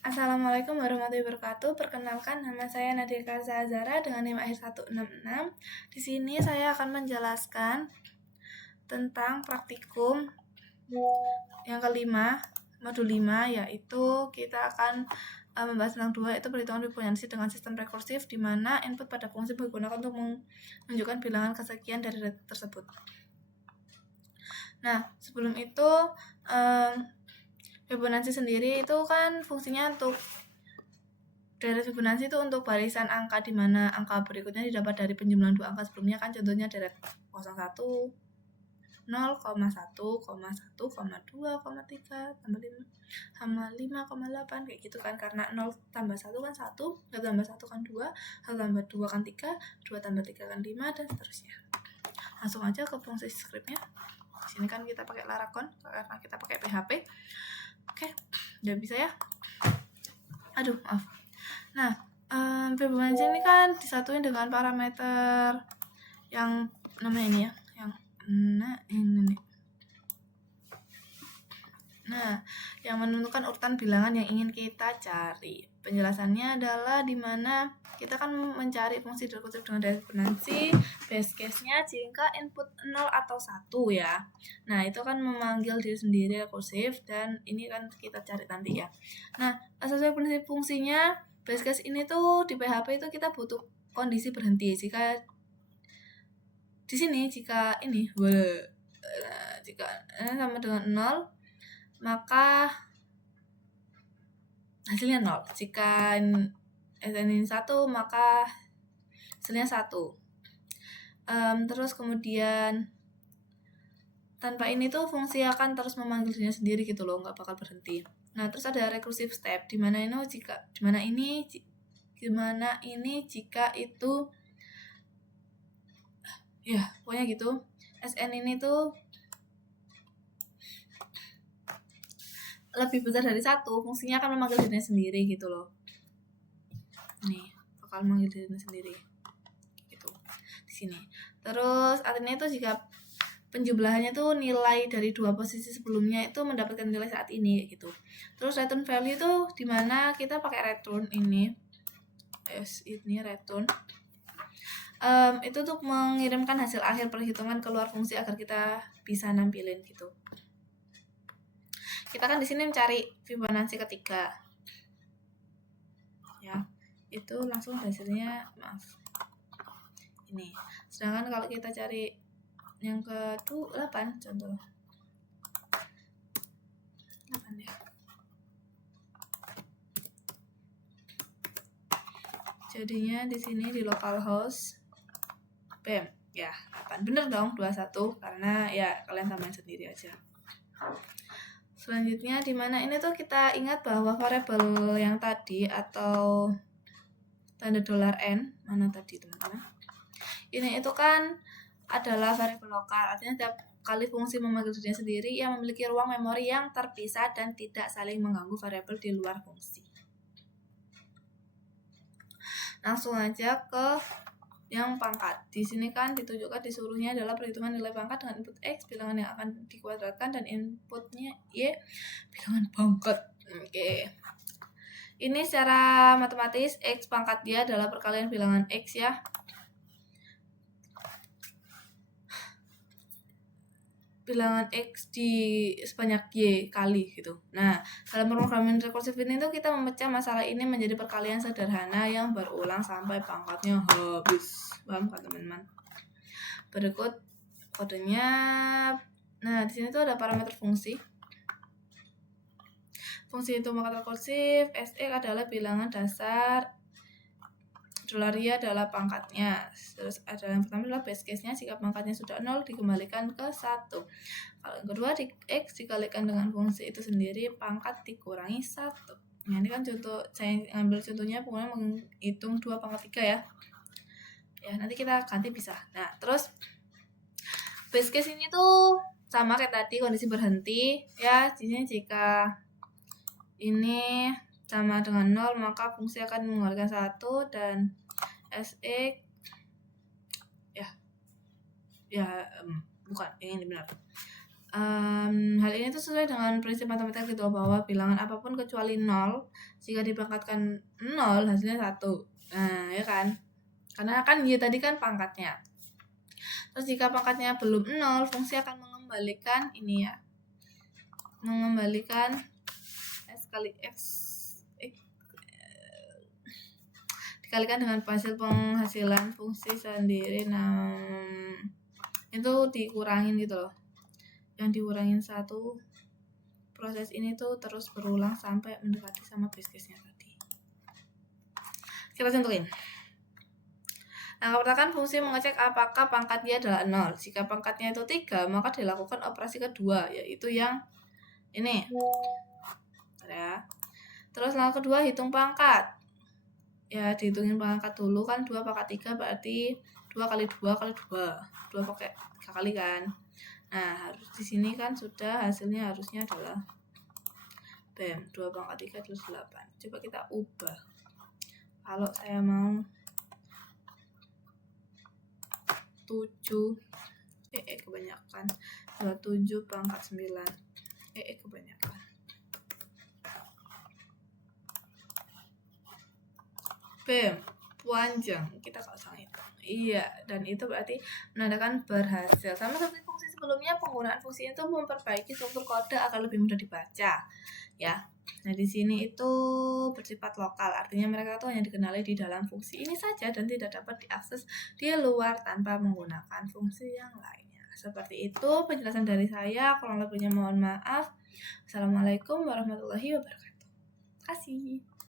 Assalamualaikum warahmatullahi wabarakatuh. Perkenalkan, nama saya Nadia Karza Azara dengan NIM akhir 166. Di sini saya akan menjelaskan tentang praktikum yang kelima, modul 5, yaitu kita akan membahas tentang yaitu perhitungan Fibonacci dengan sistem rekursif, di mana input pada fungsi digunakan untuk menunjukkan bilangan kesekian dari data tersebut. Nah, sebelum itu, Fibonacci sendiri itu kan fungsinya untuk deret Fibonacci itu untuk barisan angka di mana angka berikutnya didapat dari penjumlahan dua angka sebelumnya, kan contohnya deret 01, 0,1, 1,2, 3, tambah 5, sama 5,8 kayak gitu kan, karena 0 tambah 1 kan 1, 2 tambah 1 kan 2, 1 tambah 2 kan 3, 2 tambah 3 kan 5, dan seterusnya. Langsung aja ke fungsi skripnya. Di sini kan kita pakai Laracon karena kita pakai PHP. Oke, udah bisa ya? Aduh, maaf. Nah, Fibonacci ini kan disatuin dengan parameter yang namanya ini ya, ini nih. Nah, yang menentukan urutan bilangan yang ingin kita cari. Penjelasannya adalah di mana kita kan mencari fungsi rekursif dengan deret Fibonacci, base case-nya jika input 0 atau 1 ya. Nah, itu kan memanggil diri sendiri rekursif, dan ini kan kita cari nanti ya. Nah, sesuai prinsip fungsinya, base case ini tuh di PHP itu kita butuh kondisi berhenti. Jika di sini jika ini jika sama dengan 0, maka hasilnya 0. Jika SN ini 1, maka hasilnya 1. Terus kemudian tanpa ini tuh fungsi akan terus memanggil dirinya sendiri gitu loh, nggak bakal berhenti. Nah, terus ada recursive step, dimana ini jika itu ya pokoknya gitu. SN ini tuh lebih besar dari 1, fungsinya akan memanggil dirinya sendiri gitu loh. Nih, bakal memanggil dirinya sendiri gitu di sini. Terus artinya itu jika penjumlahannya tuh nilai dari dua posisi sebelumnya itu mendapatkan nilai saat ini gitu. Terus return value itu dimana kita pakai return ini, ini return itu untuk mengirimkan hasil akhir perhitungan keluar fungsi agar kita bisa nampilin gitu. Kita kan di sini mencari Fibonacci ketiga, ya, itu langsung hasilnya ini. Sedangkan kalau kita cari yang ke-8 contoh 8 ya. Jadinya di sini di localhost BEM ya 8. Bener dong 21 karena ya kalian tambahin sendiri aja. Selanjutnya di mana ini tuh kita ingat bahwa variabel yang tadi atau tanda $n mana tadi teman-teman? Ini itu kan adalah variabel lokal, artinya setiap kali fungsi memanggil dirinya sendiri yang memiliki ruang memori yang terpisah dan tidak saling mengganggu variabel di luar fungsi. Langsung aja ke yang pangkat. Di sini kan ditujukan disuruhnya adalah perhitungan nilai pangkat dengan input X, bilangan yang akan dikuadratkan, dan inputnya Y, bilangan pangkat. Oke. Ini secara matematis X pangkat Y adalah perkalian bilangan X ya. Bilangan X di sebanyak Y kali gitu. Nah, dalam pemrograman rekursif ini tuh kita memecah masalah ini menjadi perkalian sederhana yang berulang sampai pangkatnya habis. Paham kan teman-teman? Berikut kodenya. Nah, di sini tuh ada parameter fungsi. Fungsi itu pangkat rekursif, SX adalah bilangan dasar, $Y adalah pangkatnya. Terus ada yang pertama adalah base case-nya, jika pangkatnya sudah 0 dikembalikan ke 1. Kalau yang kedua X dikalikan dengan fungsi itu sendiri, pangkat dikurangi 1. Nah, ini kan contoh, saya ambil contohnya pokoknya menghitung 2 pangkat 3 ya. Ya, nanti kita ganti bisa. Nah, terus base case ini tuh sama kayak tadi, kondisi berhenti ya. Di sini jika ini sama dengan 0, maka fungsi akan mengeluarkan 1, dan SX bukan, ini benar. Hal ini tuh sesuai dengan prinsip matematika gitu bahwa bilangan apapun kecuali 0 jika dipangkatkan 0 hasilnya 1. Nah, ya kan? Karena kan y tadi kan pangkatnya. Terus jika pangkatnya belum 0, fungsi akan mengembalikan ini ya. Mengembalikan S kali X dikalikan dengan hasil penghasilan fungsi sendiri. Nah, itu dikurangin gitu loh. Yang dikurangin 1, proses ini tuh terus berulang sampai mendekati sama base case-nya tadi. Kita contohin. Nah, katakan fungsi mengecek apakah pangkatnya adalah 0. Jika pangkatnya itu 3, maka dilakukan operasi kedua, yaitu yang ini. Ya. Terus langkah kedua, hitung pangkat. Ya, dihitungin pangkat dulu kan 2 pangkat 3 berarti 2 kali 2 kali 2. 2 pakai 3 kali kan. Nah, harus di sini kan sudah hasilnya harusnya adalah 2 pangkat 3 terus 8. Coba kita ubah. Kalau saya mau 7 kebanyakan. 27 pangkat 9. Kebanyakan. Panjang. Kita nggak usah hitung. Iya, dan itu berarti menandakan berhasil. Sama seperti fungsi sebelumnya, penggunaan fungsi itu memperbaiki struktur kode agar lebih mudah dibaca. Ya. Nah, di sini itu bersifat lokal. Artinya mereka itu hanya dikenali di dalam fungsi ini saja dan tidak dapat diakses di luar tanpa menggunakan fungsi yang lainnya. Seperti itu penjelasan dari saya. Kurang lebihnya mohon maaf. Assalamualaikum warahmatullahi wabarakatuh. Terima kasih.